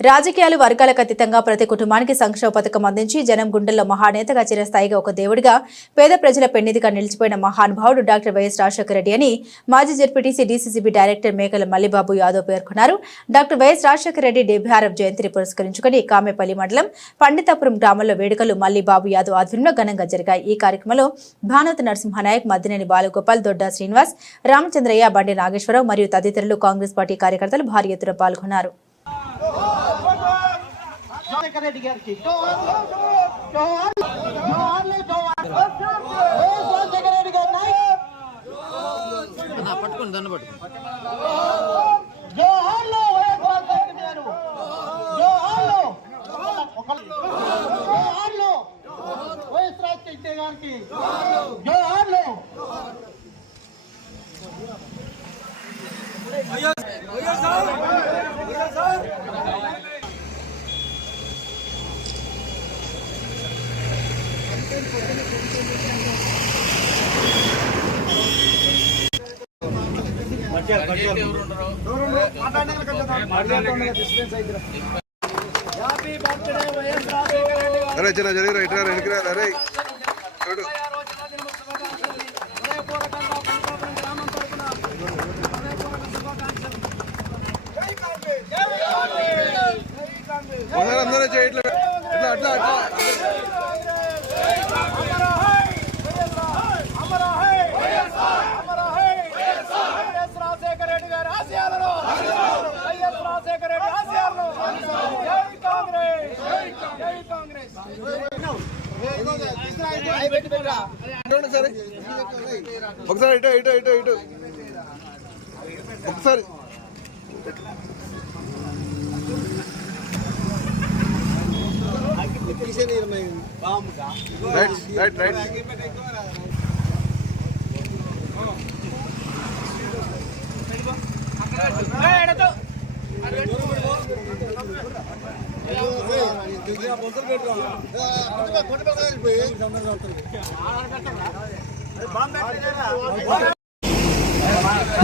రాజకీయాలు వర్గాలకు అతీతంగా ప్రతి కుటుంబానికి సంక్షేమ పథకం అందించి జనం గుండెల్లో మహానేతగా చిరస్థాయిగా ఒక దేవుడిగా పేద ప్రజల పెన్నిధిగా నిలిచిపోయిన మహానుభావుడు డాక్టర్ వైఎస్ రాజశేఖర రెడ్డి అని మాజీ జెడ్పీటీసీ డీసీసీబీ డైరెక్టర్ మేకల మల్లిబాబు యాదవ్ పేర్కొన్నారు. డాక్టర్ వైఎస్ రాజశేఖర రెడ్డి డెబ్బై జయంతిని పురస్కరించుకుని కామెపల్లి మండలం పండితాపురం గ్రామంలో వేడుకలు మల్లిబాబు యాదవ్ ఆధ్వర్యంలో ఘనంగా జరిగాయి. ఈ కార్యక్రమంలో భానుత నరసింహనాయక్ మద్దినేని బాలగోపాల్ దొడ్డా శ్రీనివాస్ రామచంద్రయ్య బండి నాగేశ్వరరావు మరియు తదితరులు కాంగ్రెస్ పార్టీ కార్యకర్తలు భారీ ఎత్తున పాల్గొన్నారు రాజశేఖర రెడ్డి గారికి జోహార్లు, జోహార్లు, జోహార్లు, జోహార్లు. వైఎస్ రాజశేఖర రెడ్డి గారి నాయకత్వం. పట్టుకోండి దండ పట్టుకోండి జోహార్లు, వైఎస్ రాజశేఖర రెడ్డి గారు. జోహార్లు. ఒకళ్ళు. జోహార్లు. వైఎస్ రాజశేఖర రెడ్డి గారికి జోహార్లు అరే చిన్న జరిగి రైట్ రా వెనక్కి రా అరే. చూడు. అందరూ చేయట్లే ఇట్లా అట్లా అట్లా రాజశేఖర రెడ్డి గారి ఆశయాలను వైఎస్ రాజశేఖర రెడ్డి ఆశయాలను జై కాంగ్రెస్ జై కాంగ్రెస్ ఒకసారి ఇటు ఇటు ఇటు ఇటు. ఒకసారి. రైట్ రైట్ రైట్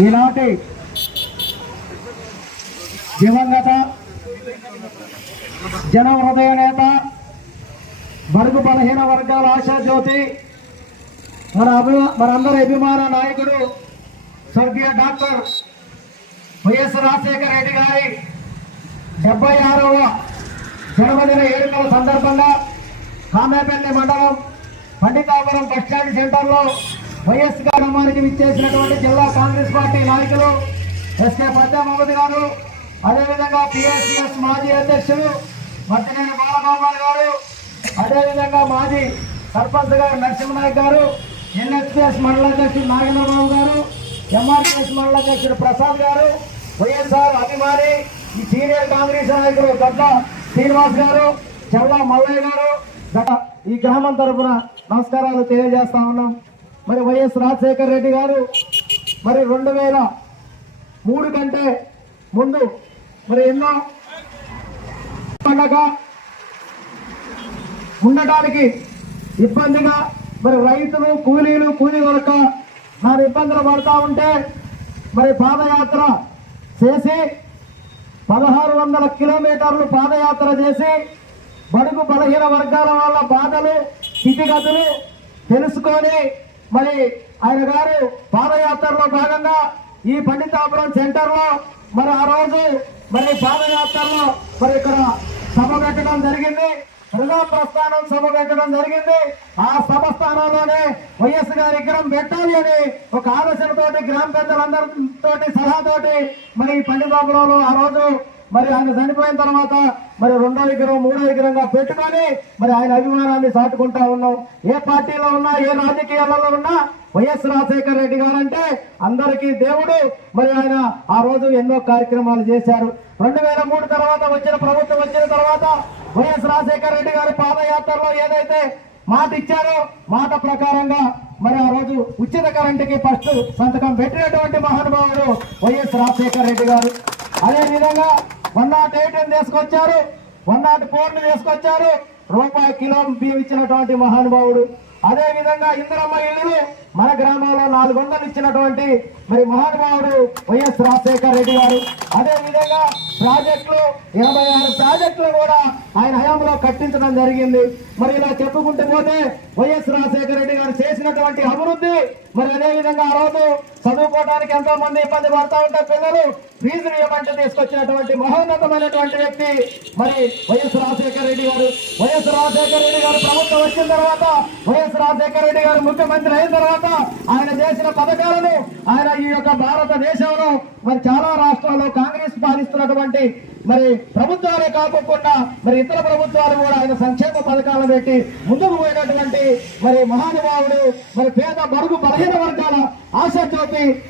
ఈనాటి దివంగత జన హృదయ నేత బడుగు బలహీన వర్గాల ఆశాజ్యోతి మన అభి మనందరి అభిమాన నాయకుడు స్వర్గీయ డాక్టర్ వైఎస్ రాజశేఖర రెడ్డి గారి డెబ్బై ఆరవ జన్మదిన వేడుకల సందర్భంగా కామేపల్లి మండలం పండితాపురం బస్టాండ్ సెంటర్లో వైఎస్ గ్రామానికి విచ్చేసినటువంటి జిల్లా కాంగ్రెస్ పార్టీ నాయకులు ఎస్కే మహమ్మద్ గారు అదేవిధంగా పిఎస్సిఎస్ మాజీ అధ్యక్షులు మద్దినేని బాలగోపాల్ గారు అదేవిధంగా మాజీ సర్పంచ్ గారు నరసింహనాయక్ గారు ఎన్హెచ్పిఎస్ మండల అధ్యక్షుడు నాగేంద్రబాబు గారు ఎంఆర్పిఎస్ మండల అధ్యక్షుడు ప్రసాద్ గారు వైఎస్ఆర్ అభిమాని ఈ సీనియర్ కాంగ్రెస్ నాయకులు గడ్డ శ్రీనివాస్ గారు చల్లా మల్లయ్య గారు గత ఈ గ్రామం తరపున నమస్కారాలు తెలియజేస్తా ఉన్నాం. మరి వైఎస్ రాజశేఖర్ రెడ్డి గారు మరి రెండు వేల మూడు కంటే ముందు మరి ఎన్నో పండగ ఉండటానికి ఇబ్బందిగా మరి రైతులు కూలీలు కూలీ వరక నా ఇబ్బందులు పడతా ఉంటే మరి పాదయాత్ర చేసి పదహారు వందల కిలోమీటర్లు పాదయాత్ర చేసి బడుగు బలహీన వర్గాల వాళ్ళ బాధలు స్థితిగతులు తెలుసుకొని మరి ఆయన గారు పాదయాత్రలో భాగంగా ఈ పండితాపురం సెంటర్లో మరి ఆ రోజు మరి పాదయాత్రలో మరి ఇక్కడ సభ పెట్టడం జరిగింది. ప్రజా ప్రస్థానం సభ పెట్టడం జరిగింది. ఆ సభ స్థానంలోనే వైఎస్ గారి విగ్రహం పెట్టాలి అని ఒక ఆలోచనతోటి గ్రామ పెద్దలందరితోటి సలహాతోటి మరి ఈ పండితాపురంలో ఆ రోజు మరి ఆయన చనిపోయిన తర్వాత మరి రెండో విగ్రహం మూడో విగ్రహంగా పెట్టుకొని మరి ఆయన అభిమానాన్ని చాటుకుంటా ఉన్నాం. ఏ పార్టీలో ఉన్నా ఏ రాజకీయాలలో ఉన్నా వైఎస్ రాజశేఖర రెడ్డి గారు అంటే అందరికీ దేవుడు. మరి ఆయన ఆ రోజు ఎన్నో కార్యక్రమాలు చేశారు. రెండు వేల మూడు తర్వాత వచ్చిన ప్రభుత్వం వచ్చిన తర్వాత వైఎస్ రాజశేఖర రెడ్డి గారు పాదయాత్రలో ఏదైతే మాట ఇచ్చారో మాట ప్రకారంగా మరి ఆ రోజు ఉచిత కరెంటుకి ఫస్ట్ సంతకం పెట్టినటువంటి మహానుభావుడు వైఎస్ రాజశేఖర రెడ్డి గారు. అదేవిధంగా వన్ నాట్ ఎయిట్ తీసుకొచ్చారు. వన్ నాట్ ఫోర్ తీసుకొచ్చారు. రూపాయి కిలో బియ్యం ఇచ్చినటువంటి మహానుభావుడు. అదే విధంగా ఇందిరమ్మ ఇల్లు మన గ్రామంలో నాలుగు వందలు ఇచ్చినటువంటి మరి మహానుభావుడు వైఎస్ రాజశేఖర రెడ్డి గారు. అదే విధంగా ప్రాజెక్టులు ఇరవై ఆరు ప్రాజెక్టులు కూడా ఆయన హయాంలో కట్టించడం జరిగింది. మరి ఇలా చెప్పుకుంటూ పోతే వైఎస్ రాజశేఖర రెడ్డి గారు చేసినటువంటి అభివృద్ధి మరి అదే విధంగా ఆ రోజు చదువుకోవడానికి ఎంతో మంది ఇబ్బంది పడతా ఉంటారు పిల్లలు ఫీజులు ఇవ్వమంటే తీసుకొచ్చినటువంటి మహోన్నతమైనటువంటి వ్యక్తి. మరి వైఎస్ రాజశేఖర రెడ్డి గారు వైఎస్ రాజశేఖర రెడ్డి గారు ప్రభుత్వం వచ్చిన తర్వాత వైఎస్ రాజశేఖర రెడ్డి గారు ముఖ్యమంత్రి అయిన తర్వాత ఆయన చేసిన పథకాలను ఆయన ఈ యొక్క భారతదేశంలో మరి చాలా రాష్ట్రాల్లో కాంగ్రెస్ పాలిస్తున్నటువంటి మరి ప్రభుత్వాలే కాకుండా మరి ఇతర ప్రభుత్వాలు కూడా ఆయన సంక్షేమ పథకాలు పెట్టి ముందుకు పోయినటువంటి మరి మహానుభావుడు మరి పేద బడుగు బలహీన వర్గాల ఆశ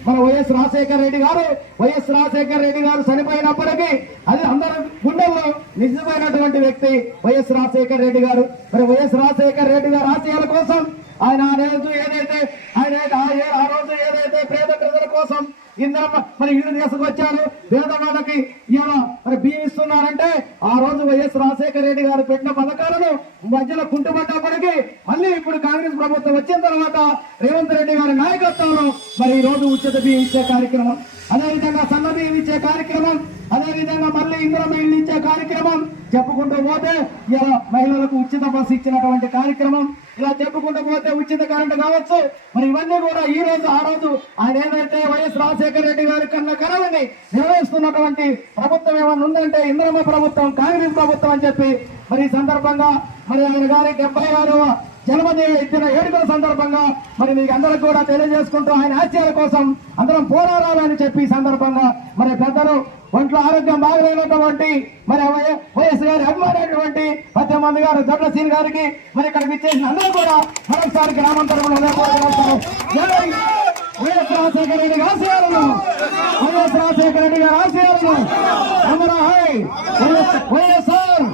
మన వైఎస్ రాజశేఖర రెడ్డి గారు వైఎస్ రాజశేఖర రెడ్డి గారు చనిపోయినప్పటికీ అది అందరి గుండెల్లో నిజమైనటువంటి వ్యక్తి వైఎస్ రాజశేఖర రెడ్డి గారు. మరి వైఎస్ రాజశేఖర రెడ్డి గారు ఆశయాల కోసం ఆయన ఆ రోజు ఏదైతే ఆయన ఆ ఆ రోజు ఏదైతే పేద ప్రజల కోసం ఇంద్రమ్మ మరి ఇల్లు తీసుకొచ్చారు పేదవాళ్ళకి ఇలా మరి బియ్యం ఇస్తున్నారంటే ఆ రోజు వైఎస్ రాజశేఖర రెడ్డి గారు పెట్టిన పథకాలను మధ్యలో కుంటుపడ్డప్పటికీ మళ్ళీ ఇప్పుడు కాంగ్రెస్ ప్రభుత్వం వచ్చిన తర్వాత రేవంత్ రెడ్డి గారి నాయకత్వంలో మరి ఈ రోజు ఉచిత బియ్యం ఇచ్చే కార్యక్రమం అదేవిధంగా సన్న బియ్యం ఇచ్చే కార్యక్రమం అదేవిధంగా మళ్ళీ ఇంద్రమ ఇల్లు ఇచ్చే కార్యక్రమం చెప్పుకుంటూ పోతే ఇలా మహిళలకు ఉచిత బస్సు ఇచ్చినటువంటి కార్యక్రమం ఇలా చెప్పుకుంటూ పోతే ఉచిత కరెంటు కావచ్చు. మరి ఇవన్నీ కూడా ఈ రోజు ఆ రోజు ఆయన ఏదైతే వైఎస్ రాజశేఖర రెడ్డి గారి కన్నా కలవని నిర్వహిస్తున్నటువంటి ప్రభుత్వం ఏమన్నా ఉందంటే ఇంద్రమ్మ ప్రభుత్వం కాంగ్రెస్ ప్రభుత్వం అని చెప్పి మరి సందర్భంగా మరి ఆయన గారి డెబ్బై ఆరవ జన్మదిన ఇచ్చిన వేడుకల సందర్భంగా మరి మీకు అందరికి కూడా తెలియజేసుకుంటూ ఆయన ఆశయాల కోసం అందరం పోరాడాలని చెప్పి ఈ సందర్భంగా మరి పెద్దలు ఒంట్లో ఆరోగ్యం బాగలేనటువంటి మరి వైఎస్ గారి అభిమానైనటువంటి పద్దె మంది గారు దొడ్ల గారికి మరి ఇక్కడ విచ్చేసిన అందరూ కూడా మరొకసారి గ్రామం తరపున వైఎస్ రాజశేఖర రెడ్డి గారి ఆశయాలను వైఎస్ రాజశేఖర రెడ్డి గారి ఆశయాలను వైఎస్ఆర్